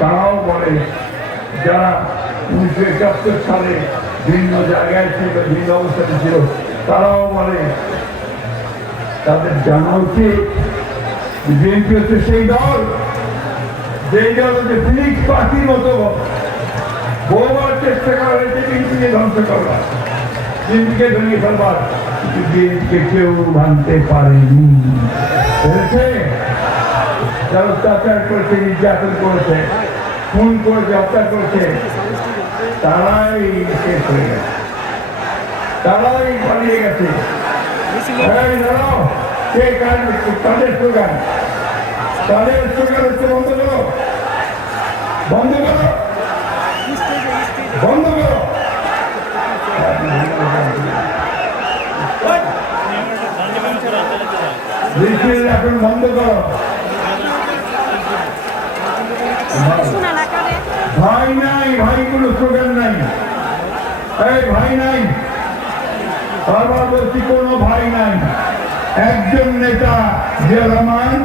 তারাও বলে, যারা উনিশশো একাত্তর সালে ভিন্ন জায়গায় ছিল, ভিন্ন অবস্থানে ছিল, তারাও বলে, তাদের জানা উচিত বিএনপি হচ্ছে সেই দল, যেই দল হচ্ছে ফিনিক্স পাখির মতো। বহুবার চেষ্টা করা হয়েছে বিএনপিকে ধ্বংস করা। বিএনপিকে ভেঙে ফেলবার। বিএনপিকে কেউ ভাঙতে পারেনি। বুঝেছে যারা অত্যাচার করেছে নির্যাতন করেছে খুন করেছে হত্যা করেছে তারাই শেষ হয়ে গেছে। তারাই পালিয়ে গেছে। এই দাঁড়াও, কে কার তাদের স্লোগান। তাদের স্লোগান হচ্ছে বন্ধ করো। বন্ধ করো। বন্ধ করো। এখন বন্ধ করো। ভাই নাই, ভাই, কোনো স্লোগান নাই। এই ভাই নাই। বলছি, কোনো ভাই নাই। একজন নেতা জিয়া রহমান।